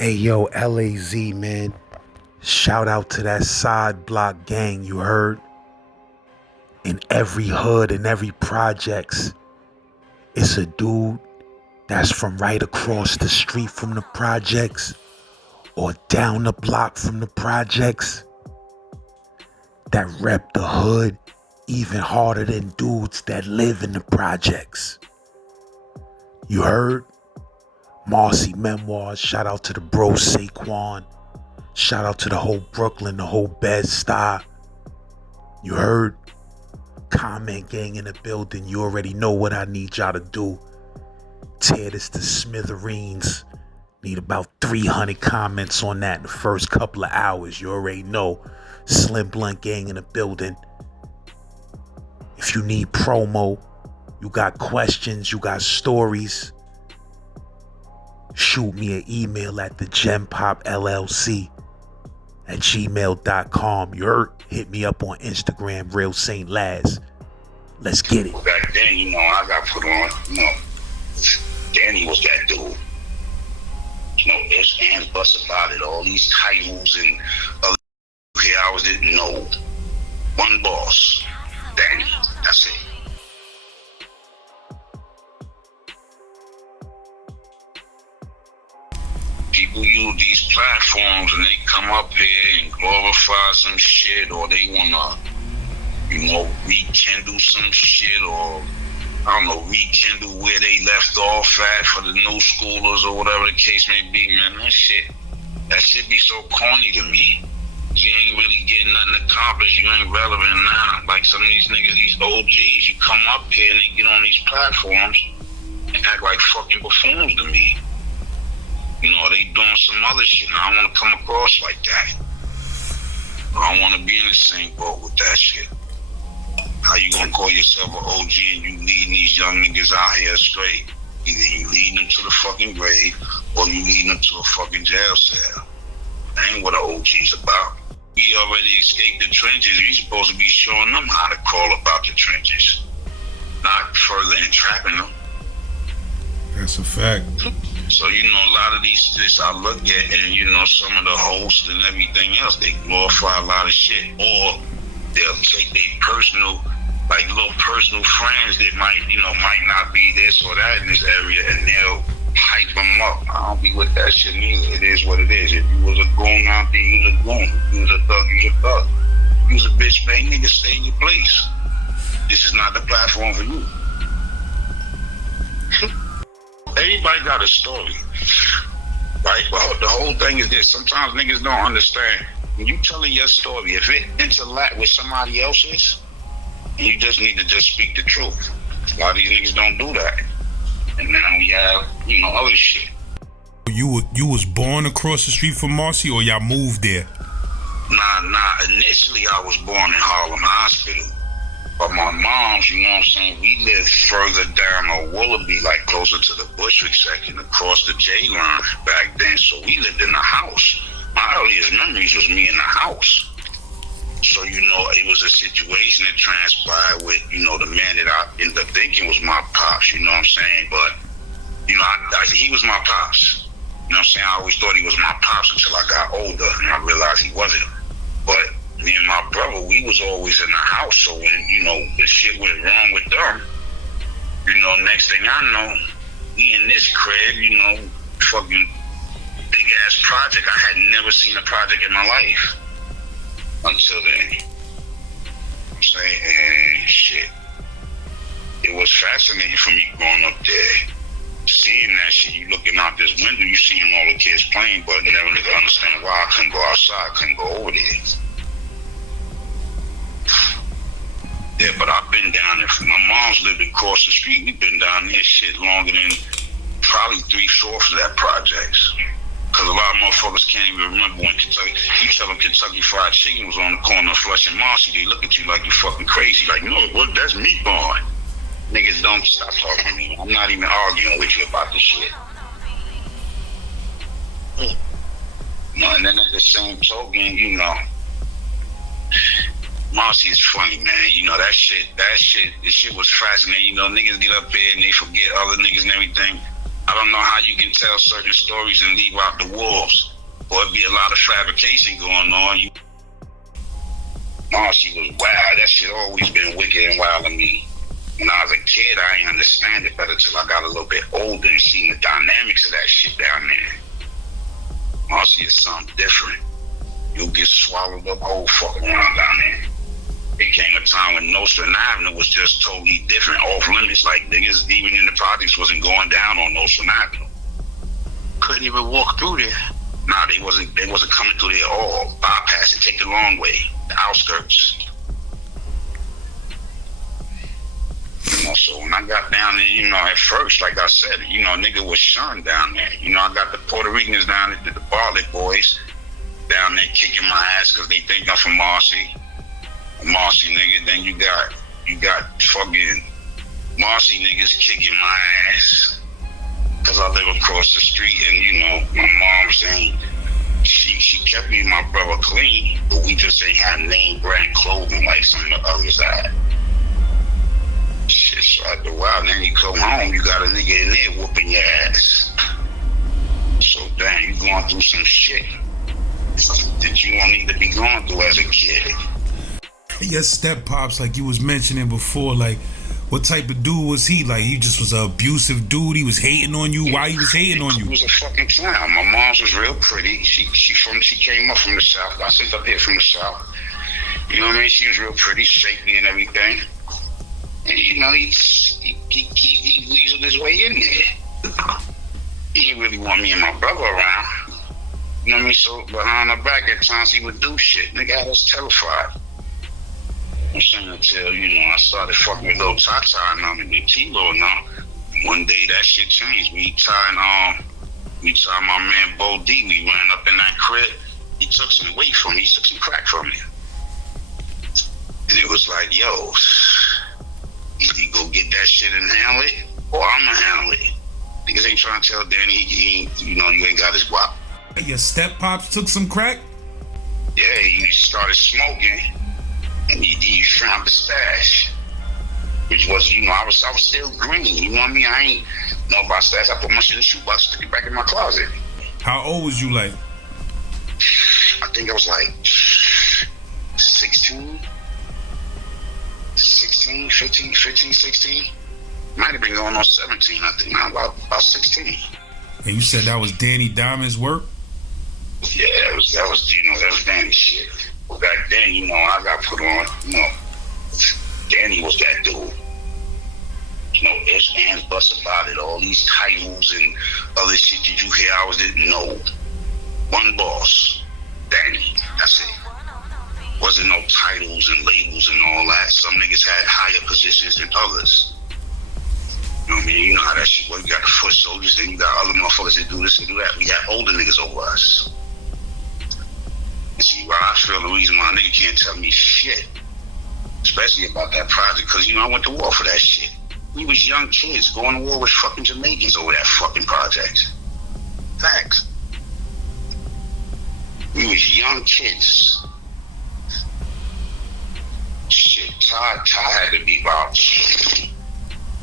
Hey yo, LAZ, man. Shout out to that side block gang, you heard? In every hood and every projects, it's a dude that's from right across the street from the projects or down the block from the projects that rep the hood even harder than dudes that live in the projects. You heard? Marcy Memoirs, shout out to the bro Saquon. Shout out to the whole Brooklyn, the whole Bed-Stuy. You heard? Comment gang in the building. You already know what I need y'all to do. Tear this to smithereens. Need about 300 comments on that in the first couple of hours. You already know. Slim Blunt gang in the building. If you need promo, you got questions, you got stories, shoot me an email at thegenpopllc@gmail.com. You heard? Hit me up on Instagram, Real Saint Laz. Let's get it. Back then, I got put on, Danny was that dude. Ifs, ands, buts about it, all these titles and other hours didn't know. One boss, Danny, that's it. People use these platforms and they come up here and glorify some shit, or they wanna, rekindle some shit, or rekindle where they left off at for the new schoolers or whatever the case may be, man. That shit be so corny to me. You ain't really getting nothing accomplished. You ain't relevant now. Like some of these niggas, these OGs, you come up here and they get on these platforms and act like fucking buffoons to me. They doing some other shit, and I don't want to come across like that. I don't want to be in the same boat with that shit. How you gonna call yourself an OG and you leading these young niggas out here straight? Either you leading them to the fucking grave or you leading them to a fucking jail cell. That ain't what an OG's about. We already escaped the trenches. We supposed to be showing them how to crawl about the trenches, not further entrapping them. That's a fact. So, a lot of these I look at, and, some of the hosts and everything else, they glorify a lot of shit. Or they'll take their personal, little personal friends that might not be this or that in this area, and they'll hype them up. I don't be with that shit neither. It is what it is. If you was a goon out there, you was a goon. If you was a thug, you was a thug. If you was a bitch, man, nigga, stay in your place. This is not the platform for you. Everybody got a story, right? Well, the whole thing is this. Sometimes niggas don't understand. When you telling your story, if it interact with somebody else's, you just need to just speak the truth. A lot of these niggas don't do that. And now we have, other shit. You was born across the street from Marcy, or y'all moved there? Nah. Initially, I was born in Harlem Hospital. But my mom's, we lived further down on Willoughby, closer to the Bushwick section, across the J line back then. So we lived in the house. My earliest memories was me in the house. So, it was a situation that transpired with, the man that I ended up thinking was my pops, you know what I'm saying? But, he was my pops. You know what I'm saying? I always thought he was my pops until I got older and I realized he wasn't. But me and my brother, we was always in the house. So when, the shit went wrong with them, next thing I know, we in this crib, fucking big ass project. I had never seen a project in my life until then. I'm saying, and shit. It was fascinating for me growing up there. Seeing that shit, you looking out this window, you seeing all the kids playing, but never really understand why I couldn't go outside, couldn't go over there. Yeah, but I've been down there. My mom's lived across the street. We've been down there shit longer than probably 3/4 of that projects. Because a lot of motherfuckers can't even remember when Kentucky, you tell them Kentucky Fried Chicken was on the corner of Flush and Marcy, they look at you like you're fucking crazy. Like, no, what? That's meatball. Niggas don't stop talking to me. I'm not even arguing with you about this shit. And then at the same token, Marcy is funny, man. That shit was fascinating. Niggas get up here and they forget other niggas and everything. I don't know how you can tell certain stories and leave out the wolves, or it'd be a lot of fabrication going on. Marcy was wild. That shit always been wicked and wild to me. When I was a kid, I didn't understand it better till I got a little bit older and seen the dynamics of that shit down there. Marcy is something different. You'll get swallowed up whole fucking around down there. It came a time when Nostrand Avenue was just totally different, off limits. Like niggas, even in the projects, wasn't going down on Nostrand Avenue. Couldn't even walk through there. Nah, they wasn't coming through there at all. Bypass it, take the long way, the outskirts. So when I got down there, at first, like I said, nigga was shunned down there. I got the Puerto Ricans down there, the Bartlett boys down there kicking my ass because they think I'm from Marcy. Marcy nigga. Then you got fucking Marcy niggas kicking my ass because I live across the street, and my mom saying she kept me and my brother clean, but we just ain't had name brand clothing like some of the others had. Shit, so after a while, then you come home, you got a nigga in there whooping your ass. So damn, you going through some shit that you don't need to be going through as a kid. Your step pops, like you was mentioning before, like what type of dude was he? Like he just was an abusive dude. He was hating on you. Why he was hating on you? He was a fucking clown. My mom's was real pretty. She came up from the South. I sent up here from the South. You know what I mean? She was real pretty, shapely and everything. And he weaseled his way in there. He didn't really want me and my brother around. You know what I mean? So behind her back at times he would do shit. Nigga had us terrified. I'm saying until, I started fucking with little Tata and the T-Lo now. One day that shit changed. We tied my man Bo D. We ran up in that crib. He took some weight from me. He took some crack from me. And it was like, yo, either you go get that shit and handle it, or I'ma handle it. Niggas ain't trying to tell Danny, you ain't got his guap. Your step pops took some crack? Yeah, he started smoking, and he found the stash, which was, I was still green. You know what I mean? I ain't know about stash. I put my shit in the shoebox, stick it back in my closet. How old was you, like? I think I was like 16, 16. Might have been going on 17, I think. Now about 16. And you said that was Danny Diamond's work? Yeah, that was Danny shit. But back then, I got put on, Danny was that dude. Ifs, ands, buts about it. All these titles and other shit that you hear, I didn't know. One boss, Danny, that's it. Wasn't no titles and labels and all that. Some niggas had higher positions than others. You know what I mean? You know how that shit works. You got the foot soldiers, then you got other motherfuckers that do this and do that. We got older niggas over us. And see, why I feel the reason why a nigga can't tell me shit, especially about that project, because, I went to war for that shit. We was young kids going to war with fucking Jamaicans over that fucking project. Facts. We was young kids. Shit, Ty had to be about,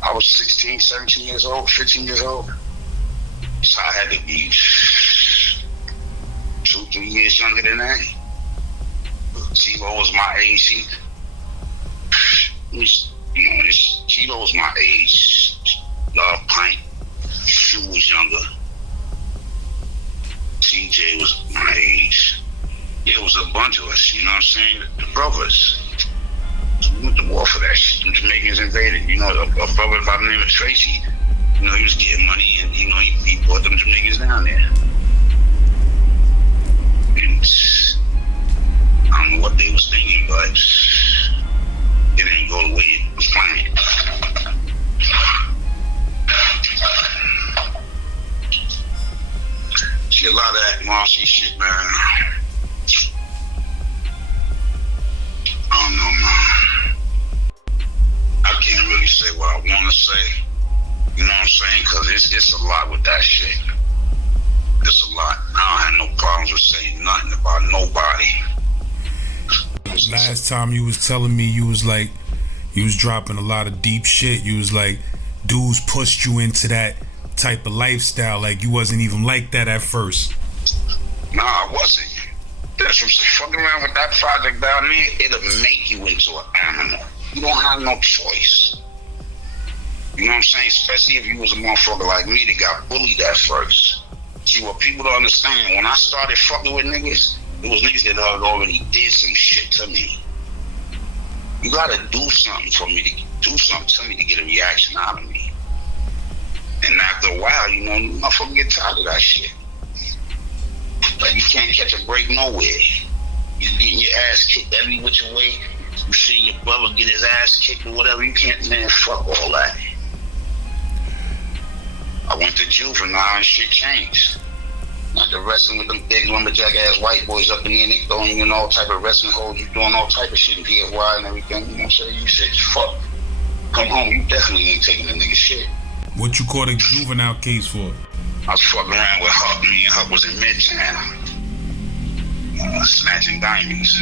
I was 16, 17 years old, 15 years old. So I had to be 2-3 years younger than that. T-Lo was my age. T-Lo was my age. Love Pint. Shu was younger. TJ was my age. It was a bunch of us, you know what I'm saying? The brothers. So we went to war for that shit. The Jamaicans invaded. A brother by the name of Tracy. He was getting money and, he brought them Jamaicans down there. And I don't know what they was thinking, but it didn't go the way it was planned. See, a lot of that Marcy shit, man. I don't know, man. I can't really say what I want to say. You know what I'm saying? Because it's a lot with that shit. It's a lot. I don't have no problems with saying nothing about nobody. Last time you was telling me you was dropping a lot of deep shit. You was like, dudes pushed you into that type of lifestyle. Like you wasn't even like that at first. Nah, I wasn't. That's what fucking around with that project down there, it'll make you into an animal. You don't have no choice. You know what I'm saying? Especially if you was a motherfucker like me that got bullied at first. See, what people don't understand, when I started fucking with niggas, it was niggas that had already did some shit to me. You gotta do something for me to do something to me to get a reaction out of me. And after a while, you know, motherfucker get tired of that shit. Like you can't catch a break nowhere. You're getting your ass kicked every which way. You see your brother get his ass kicked or whatever. You can't, man, fuck all that. I went to juvenile and shit changed. Not the wrestling with them big lumberjack ass white boys up in there and they throwing you in all type of wrestling holes. You doing all type of shit in DFY and everything. You know what I'm saying? You said, fuck. Come home, you definitely ain't taking a nigga shit. What you caught a juvenile case for? I was fucking around with Huck. Me and Huck was in Midtown. Snatching diamonds.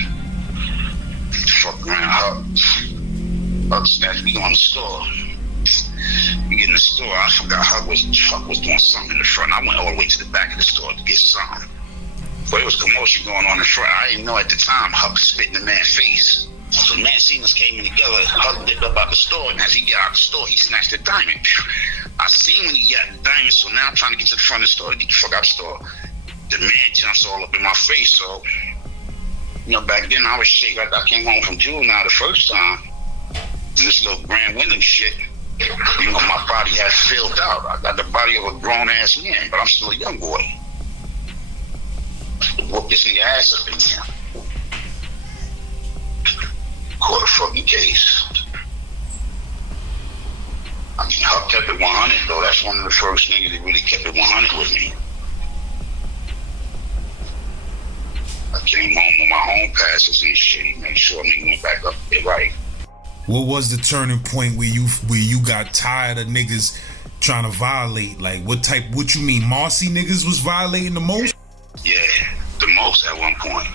Fucking around Huck. Huck snatched me on the store. We get in the store. I forgot Huck was doing something in the front. I went all the way to the back of the store to get something. But it was commotion going on in the front. I didn't know at the time Huck spit in the man's face. So the man seen us came in together. Huck dipped up out the store, and as he got out the store, he snatched the diamond. I seen when he got the diamond, so now I'm trying to get to the front of the store to get the fuck out the store. The man jumps all up in my face, so, you know, back then I was shaking like I came home from juvenile the first time. And this little Grand Wyndham shit, you know, my body had filled out. I got the body of a grown-ass man, but I'm still a young boy. Whoop this nigga ass up in here. Caught a fucking case. I mean, Huck kept it 100, though. That's one of the first niggas that really kept it 100 with me. I came home with my own passes and shit. He made sure nigga went back up there right. What was the turning point where you got tired of niggas trying to violate? Like what you mean? Marcy niggas was violating the most? Yeah, the most at one point.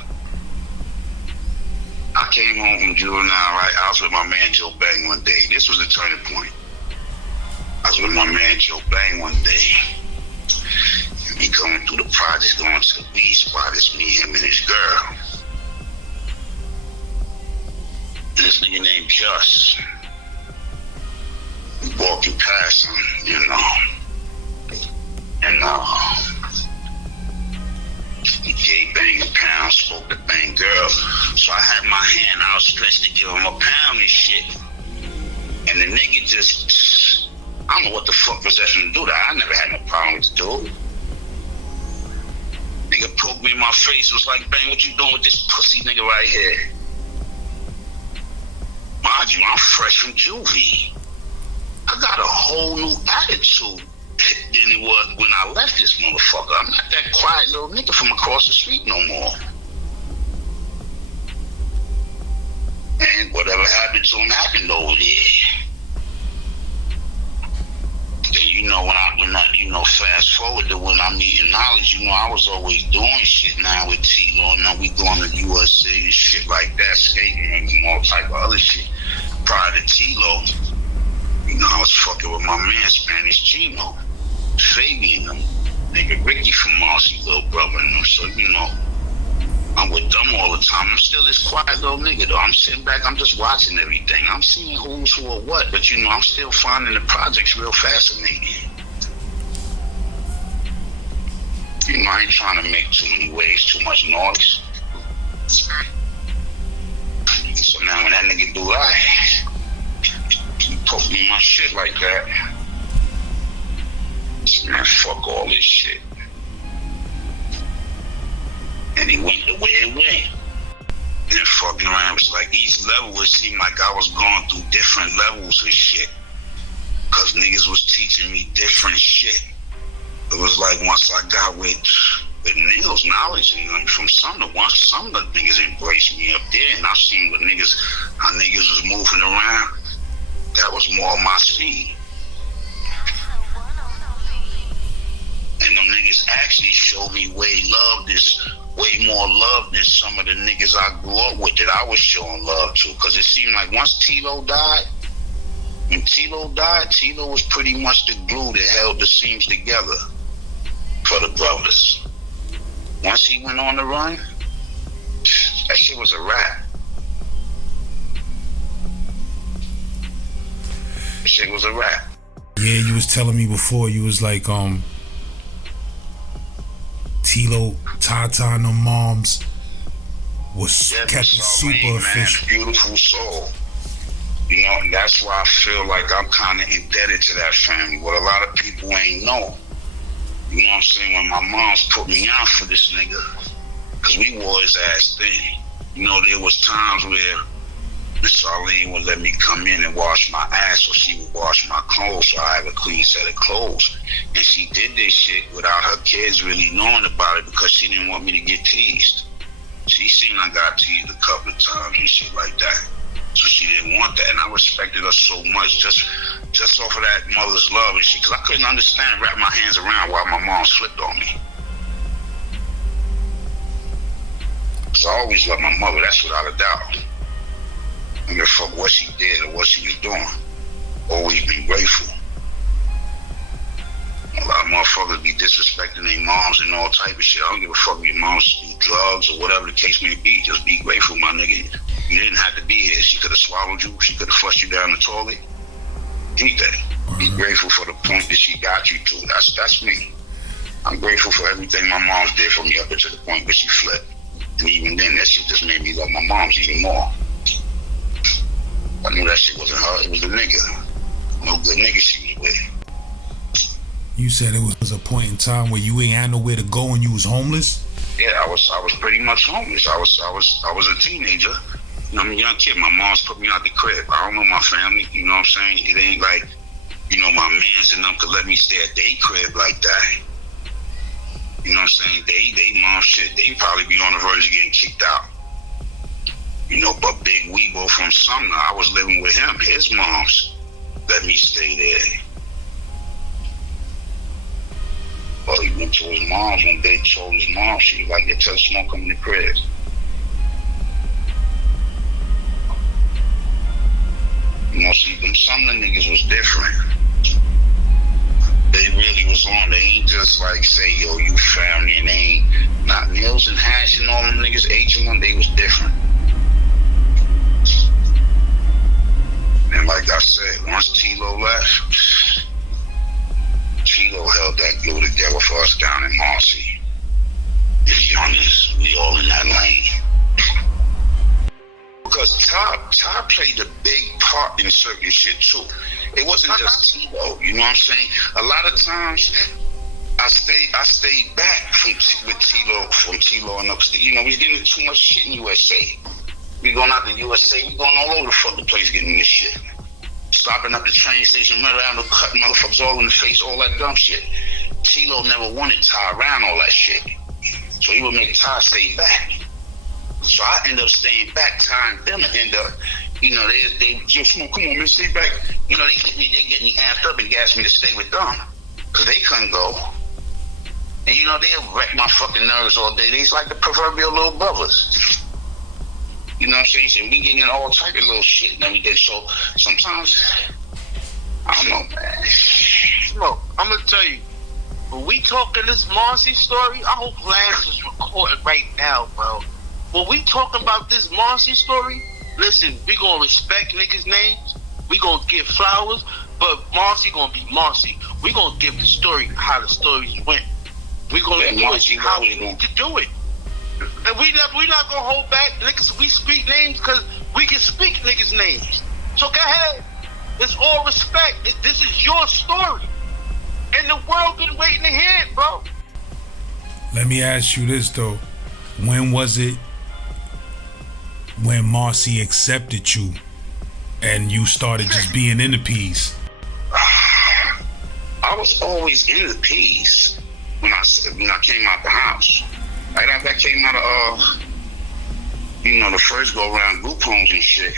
I came home from juvenile, right? I was with my man Joe Bang one day. This was the turning point. I was with my man Joe Bang one day. And we going through the projects, going to the weed spot. It's me, him, and his girl. And this nigga named Just. We walking past him, you know. And he gave Bang a pound, spoke to Bang girl. So I had my hand outstretched to give him a pound and shit. And the nigga just, I don't know what the fuck possessed him to do that. I never had no problem with the dude. Nigga poked me in my face, was like, Bang, what you doing with this pussy nigga right here? Mind you, I'm fresh from juvie. I got a whole new attitude than it was when I left this motherfucker. I'm not that quiet little nigga from across the street no more. And whatever happened to him happened over there. Then you know when I you know, fast forward to when I'm meeting knowledge, you know, I was always doing shit now with T-Lo, and now we going to USA and shit like that, skating and all type of other shit. Prior to T-Lo, you know, I was fucking with my man Spanish Chino, Fabian, them, nigga Ricky from Marcy, little brother, and them. So, you know, I'm with them all the time. I'm still this quiet little nigga, though. I'm sitting back, I'm just watching everything. I'm seeing who's who or what, but, you know, I'm still finding the projects real fascinating. You know, I ain't trying to make too many waves, too much noise. So now when that nigga do that, he poke me in my shit like that. Man, fuck all this shit. And he went the way it went. And fucking around, it's like each level, it seemed like I was going through different levels of shit. Cause niggas was teaching me different shit. It was like once I got with niggas' knowledge and from some of the niggas embraced me up there, and I seen what how niggas was moving around. That was more of my speed. And them niggas actually showed me way more love than some of the niggas I grew up with that I was showing love to. Cause it seemed like once T-Lo died, When Tilo died, Tilo was pretty much the glue that held the seams together for the brothers. Once he went on the run, that shit was a wrap. That shit was a wrap. Yeah, you was telling me before, you was like, Tilo, Tata, and the moms was kept it super official. Beautiful soul. You know, and that's why I feel like I'm kind of indebted to that family. What a lot of people ain't know. You know what I'm saying? When my mom's put me out for this nigga, because we wore his ass thing. You know, there was times where Miss Arlene would let me come in and wash my ass, or she would wash my clothes, so I have a clean set of clothes. And she did this shit without her kids really knowing about it, because she didn't want me to get teased. She seen I got teased a couple of times and shit like that. So she didn't want that, and I respected her so much just off of that mother's love and shit, because I couldn't understand, wrap my hands around why my mom slipped on me. So I always loved my mother, that's without a doubt. I don't give a fuck what she did or what she was doing. Always been grateful. A lot of motherfuckers be disrespecting their moms and all type of shit. I don't give a fuck if your moms do drugs or whatever the case may be. Just be grateful, my nigga. You didn't have to be here. She could have swallowed you. She could have flushed you down the toilet. Anything. Be grateful for the point that she got you to. That's me. I'm grateful for everything my moms did for me up until the point where she flipped. And even then, that shit just made me love my moms even more. I knew that shit wasn't her. It was the nigga. No good nigga she was with. You said it was a point in time where you ain't had nowhere to go and you was homeless? Yeah, I was pretty much homeless. I was a teenager. You know, I'm a young kid. My mom's put me out the crib. I don't know my family. You know what I'm saying? It ain't like, you know, my mans and them could let me stay at their crib like that. You know what I'm saying? They mom shit. They probably be on the verge of getting kicked out. You know, but Big Weebo from Sumner, I was living with him. His moms let me stay there. But he went to his mom's one day, told his mom, she was like, yeah, tell Smoke come in the crib. You know, see, them Sumner niggas was different. They really was on. They ain't just like say, yo, you family, and they ain't not Nils and Hash and all them niggas, H and them, they was different. And like I said, once Tilo left, Tilo held that glue together for us down in Marcy. As youngins, we all in that lane. Because Ty played a big part in certain shit too. It wasn't just Tilo, you know what I'm saying? A lot of times, I stayed back from Tilo and upstate. You know, we getting too much shit in USA. We going out to USA, we going all over the fucking place getting this shit. Stopping up the train station, running around, cutting motherfuckers all in the face, all that dumb shit. Tilo never wanted Ty around all that shit. So he would make Ty stay back. So I end up staying back. Ty and them end up, you know, they just, come on, man, stay back. You know, they get me amped up and gas me to stay with them. Because they couldn't go. And you know, they'll wreck my fucking nerves all day. They's like the proverbial little brothers. You know what I'm saying? So we getting in all type of little shit and everything. So sometimes, I don't know, man. Smoke, I'm going to tell you, when we talking this Marcy story, I hope Lance is recording right now, bro. When we talking about this Marcy story, listen, we going to respect niggas' names. We going to give flowers, but Marcy going to be Marcy. We going to give the story how the stories went. We going to do it how we need to do it. And we not gonna hold back, niggas. We speak names because we can speak niggas' names. So go ahead. It's all respect. This is your story, and the world been waiting to hear it, bro. Let me ask you this though: when was it when Marcy accepted you, and you started just being in the piece? I was always in the piece when I came out the house. Right after I came out of, you know, the first go around group homes and shit,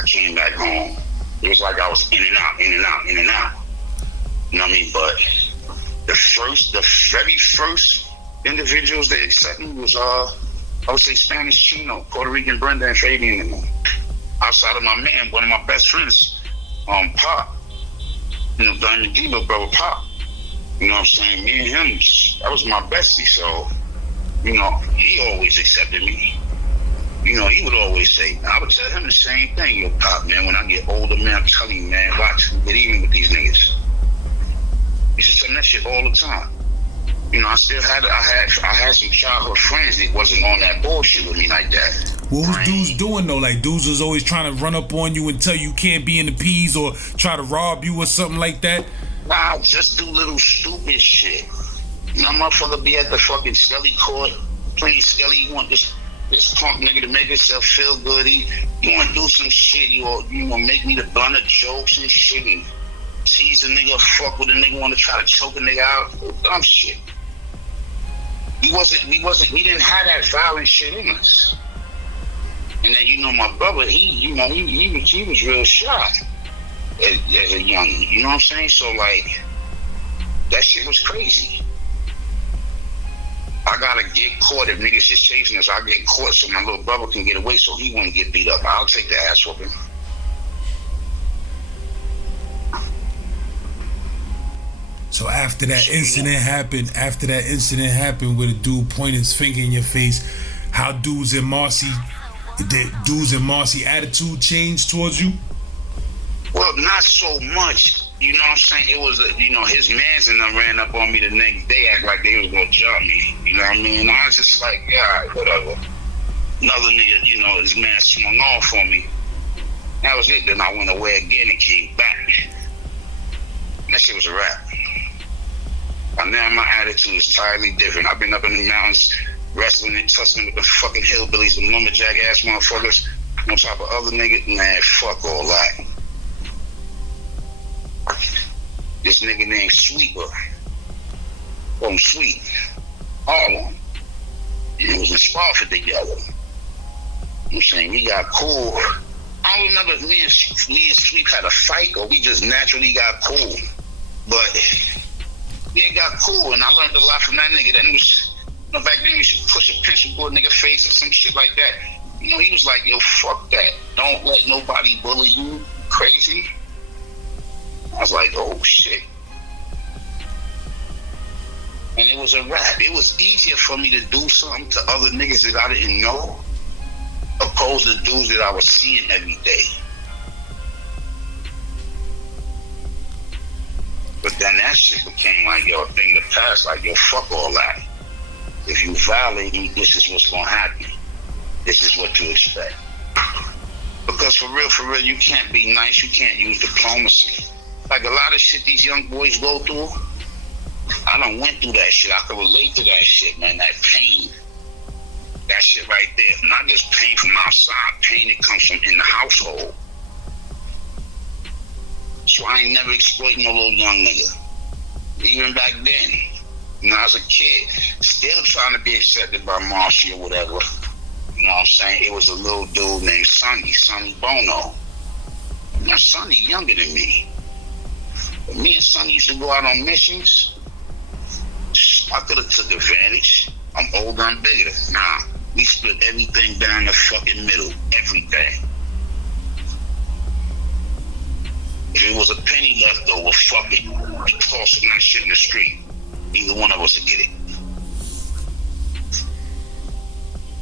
I came back home. It was like I was in and out, in and out, in and out. You know what I mean? But the very first individuals that accepted me was, I would say Spanish Chino, Puerto Rican Brenda, and Fabian and them. Outside of my man, one of my best friends, Pop. Diamond D, little brother Pop. You know what I'm saying? Me and him, that was my bestie. So, he always accepted me. He would always say, I would tell him the same thing, yo, Pop, man. When I get older, man, I'm telling you, man, watch, get even with these niggas. He should tell me that shit all the time. I still had some childhood friends that wasn't on that bullshit with me like that. What was dudes doing though? Like dudes was always trying to run up on you and tell you can't be in the P's or try to rob you or something like that? Nah, just do little stupid shit. Motherfucker be at the fucking Skelly court playing Skelly. You want this punk nigga to make himself feel good. You want to do some shit. You want to make me the butt of jokes and shit and tease a nigga, fuck with a nigga, want to try to choke a nigga out. Dumb shit. We didn't have that violent shit in us. And then, my brother, he was real shy as a youngin', you know what I'm saying? So, like, that shit was crazy. I gotta get caught. If niggas is chasing us, I get caught so my little brother can get away so he won't get beat up. I'll take the ass whooping. So after that incident happened where the dude pointed his finger in your face, how dudes in Marcy attitude changed towards you? Well, not so much. You know what I'm saying? It was, his mans and them ran up on me the next day, act like they was gonna jump me. You know what I mean? I was just like, yeah, whatever. Another nigga, his man swung off on me. That was it. Then I went away again and came back. That shit was a wrap. And now my attitude is entirely different. I've been up in the mountains wrestling and tussling with the fucking hillbillies and lumberjack ass motherfuckers on top of other niggas. Man, fuck all that. This nigga named Sweeper from Sweet, Harlem. And it was in Spofford together. I'm saying we got cool. I don't remember if me and Sweet had a fight or we just naturally got cool. But it got cool, and I learned a lot from that nigga. That was, back then, you used to push a pencil board nigga face or some shit like that. He was like, yo, fuck that. Don't let nobody bully you. Crazy. I was like, oh, shit. And it was a wrap. It was easier for me to do something to other niggas that I didn't know, opposed to dudes that I was seeing every day. But then that shit became like, yo, a thing of the past, like, yo, fuck all that. If you violate me, this is what's gonna happen. This is what you expect. Because for real, you can't be nice, you can't use diplomacy. Like a lot of shit these young boys go through, I done went through that shit. I can relate to that shit, man, that pain. That shit right there. Not just pain from outside, pain that comes from in the household. So I ain't never exploiting no little young nigga. Even back then, as a kid, still trying to be accepted by Marcy or whatever. You know what I'm saying? It was a little dude named Sonny Bono. Now, Sonny younger than me. But me and Sonny used to go out on missions. I could have took advantage. I'm older, I'm bigger. Nah, we split everything down the fucking middle. Everything. If it was a penny left over, fuck it. We tossing that shit in the street. Either one of us would get it.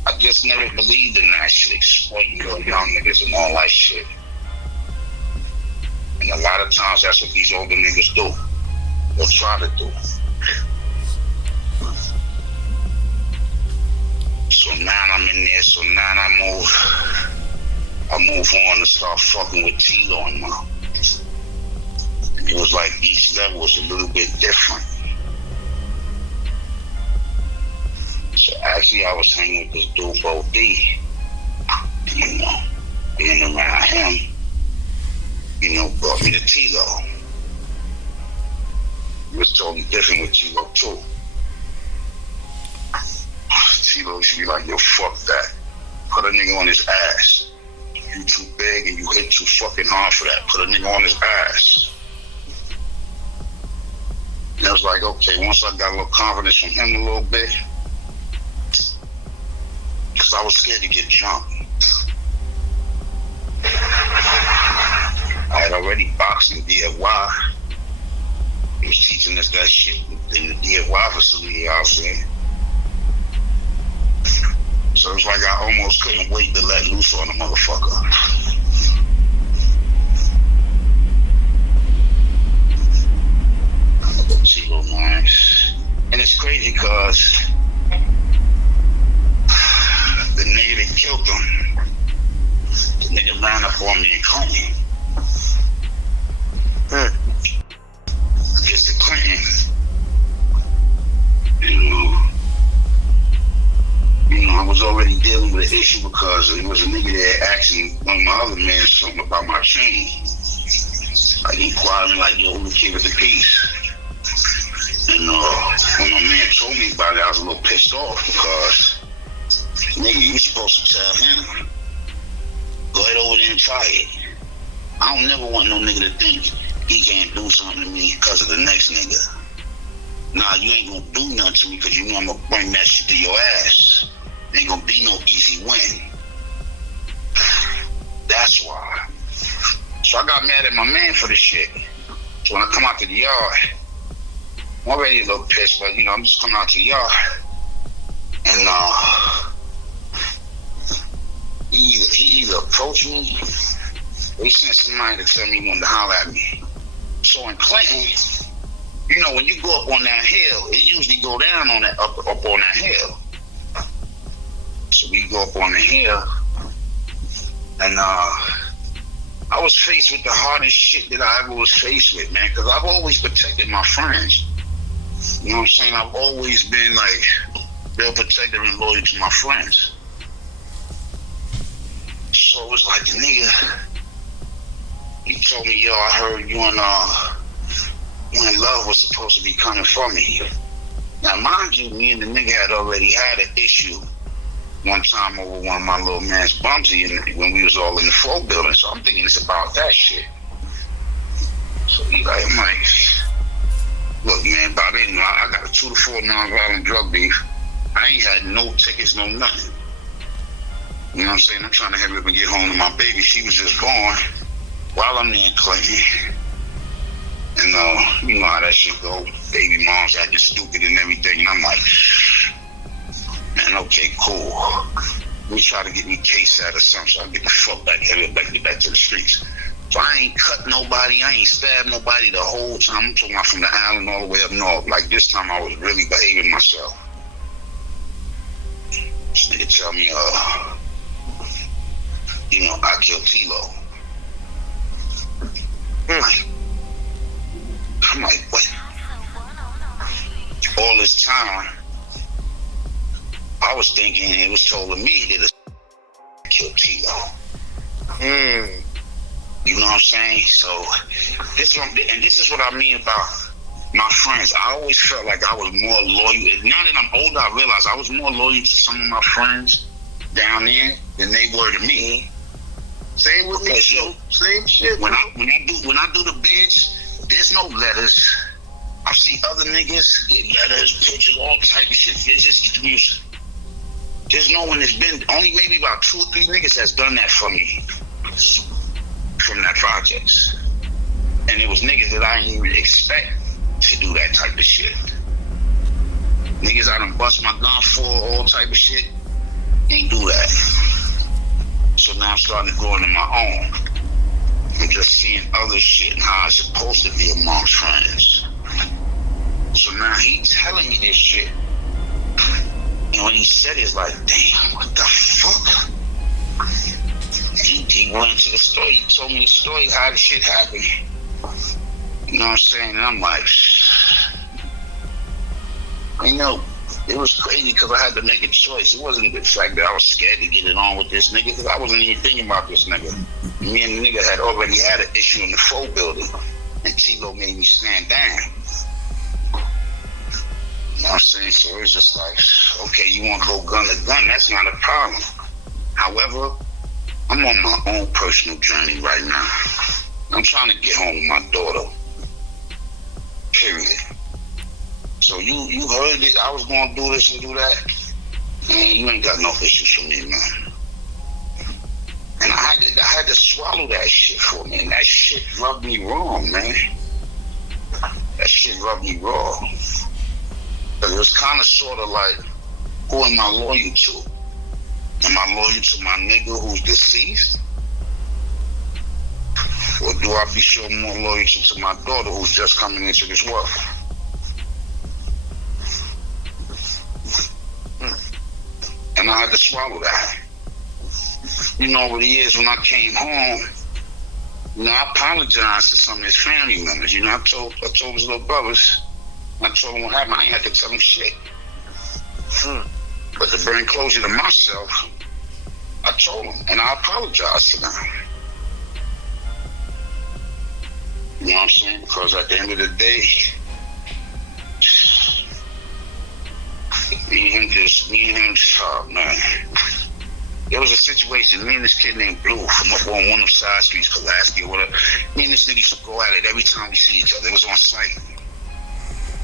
I just never believed in that shit, exploiting your young niggas and all that shit. And a lot of times that's what these older niggas do. They'll try to do. So now I'm in there, so now I move on and start fucking with Tito and Mom. It was like each level was a little bit different. So actually I was hanging with this dude, Bo D. Being around him, brought me to Tilo. It was totally different with Tilo too. Tilo used to be like, yo, fuck that. Put a nigga on his ass. You too big and you hit too fucking hard for that. Put a nigga on his ass. And I was like, okay, once I got a little confidence from him a little bit, because I was scared to get jumped. I had already boxed in DFY. He was teaching us that shit in the DFY facility I was in. So it's like I almost couldn't wait to let loose on the motherfucker. Chico, man. And it's crazy because the nigga that killed him, the nigga ran up on me in Clinton. Against the Clinton. I was already dealing with an issue because it was a nigga that asked one of my other men something about my chain. Like inquiring like, yo, who the kid with the piece? And when my man told me about it, I was a little pissed off because, nigga, you supposed to tell him, go ahead over there and try it. I don't never want no nigga to think he can't do something to me because of the next nigga. Nah, you ain't gonna do nothing to me because you know I'm gonna bring that shit to your ass. Ain't gonna be no easy win. That's why. So I got mad at my man for the shit. So when I come out to the yard, I'm already a little pissed, but I'm just coming out to the yard. And he either approached me or he sent somebody to tell me he wanted to holler at me. So in Clinton, when you go up on that hill, it usually go down on that up on that hill. So we go up on the hill, and I was faced with the hardest shit that I ever was faced with, man, because I've always protected my friends. You know what I'm saying? I've always been like real protective and loyal to my friends. So it was like the nigga, he told me, yo, I heard you and Love was supposed to be coming for me. Now, mind you, me and the nigga had already had an issue one time over one of my little man's Bumsy when we was all in the flow building. So I'm thinking it's about that shit. So I'm like, look, man, by then, I got a 2 to 4 nonviolent drug beef. I ain't had no tickets, no nothing. You know what I'm saying? I'm trying to hurry up and get home to my baby. She was just born while I'm there in Clinton. And you know how that shit go. Baby moms acting stupid and everything. And I'm like, man, okay, cool. Let me try to get me KSAT or something so I can get the fuck back here, get back to the streets. So I ain't cut nobody, I ain't stabbed nobody the whole time. I'm talking about from the island all the way up north. Like this time I was really behaving myself. This nigga tell me, I killed T-Lo. I'm like, what? All this time, I was thinking it was told to me that I killed T-Lo. You know what I'm saying? So, this is what I mean about my friends. I always felt like I was more loyal. Now that I'm older, I realize I was more loyal to some of my friends down there than they were to me. Same with me, too. Same shit. When I do the bids, there's no letters. I see other niggas get letters, pictures, all type of shit, visits. There's no one that's been, only maybe about 2 or 3 niggas that's done that for me from that projects. And it was niggas that I didn't even expect to do that type of shit. Niggas I done bust my gun for, all type of shit, ain't do that. So now I'm starting to go into my own. I'm just seeing other shit and how it's supposed to be amongst friends. So now he telling me this shit. And when he said it, it's like, damn, what the fuck? He went into the story, he told me the story, how the shit happened. You know what I'm saying? And I'm like, it was crazy because I had to make a choice. It wasn't the fact that I was scared to get it on with this nigga because I wasn't even thinking about this nigga. Me and the nigga had already had an issue in the full building, and T-Lo made me stand down. You know what I'm saying? So it was just like, okay, you want to go gun to gun, that's not a problem. However, I'm on my own personal journey right now. I'm trying to get home with my daughter. Period. So you heard it, I was going to do this and do that. Man, you ain't got no issues for me, man. And I had to swallow that shit for me, and that shit rubbed me wrong, man. That shit rubbed me wrong. But it was kind of sort of like, who am I loyal to? Am I loyal to my nigga who's deceased? Or do I be showing more loyalty to my daughter who's just coming into this world? And I had to swallow that. You know, over the years when I came home, you know, I apologized to some of his family members. You know, I told his little brothers, I told them what happened. I ain't had to tell them shit. But to bring closure to myself, I told them, and I apologized to them. You know what I'm saying? Because at the end of the day, me and him, oh man. There was a situation, me and this kid named Blue from up on one of side streets, Pulaski or whatever. Me and this nigga used to go at it every time we see each other. It was on site.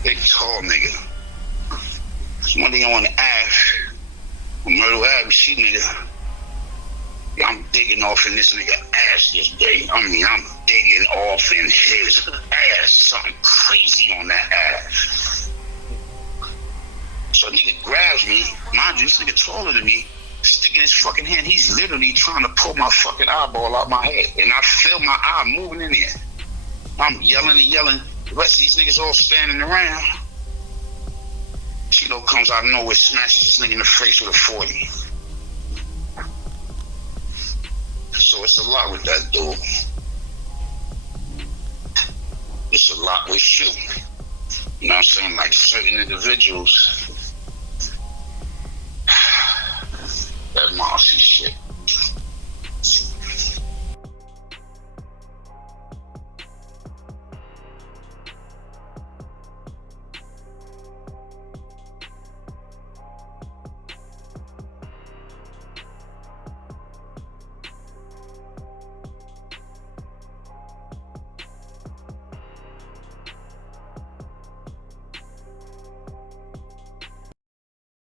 Big tall nigga. One day on the Ave, on Myrtle Ave, she nigga. I'm digging off in this nigga ass this day. I mean, I'm digging off in his ass. Something crazy on that ass. So a nigga grabs me. Mind you, this nigga taller than me. Sticking his fucking hand. He's literally trying to pull my fucking eyeball out my head. And I feel my eye moving in there. I'm yelling and yelling. The rest of these niggas all standing around. Cheeto comes out of nowhere, smashes this nigga in the face with a 40. So it's a lot with that dude. It's a lot with you. You know what I'm saying? Like certain individuals, that Marcy shit.